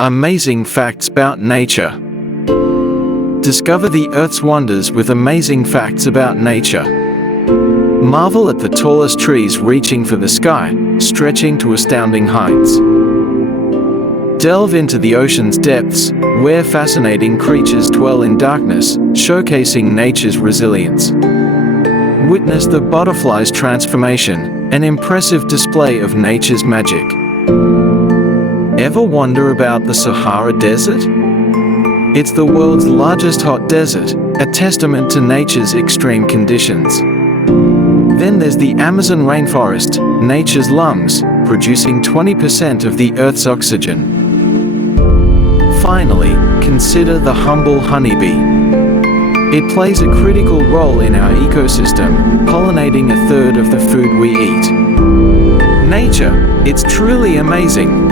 Amazing facts about nature. Discover the Earth's wonders with amazing facts about nature. Marvel at the tallest trees reaching for the sky, stretching to astounding heights. Delve into the ocean's depths, where fascinating creatures dwell in darkness, showcasing nature's resilience. Witness the butterfly's transformation, an impressive display of nature's magic. Ever wonder about the Sahara Desert? It's the world's largest hot desert, a testament to nature's extreme conditions. Then there's the Amazon rainforest, nature's lungs, producing 20% of the Earth's oxygen. Finally, consider the humble honeybee. It plays a critical role in our ecosystem, pollinating a third of the food we eat. Nature, it's truly amazing.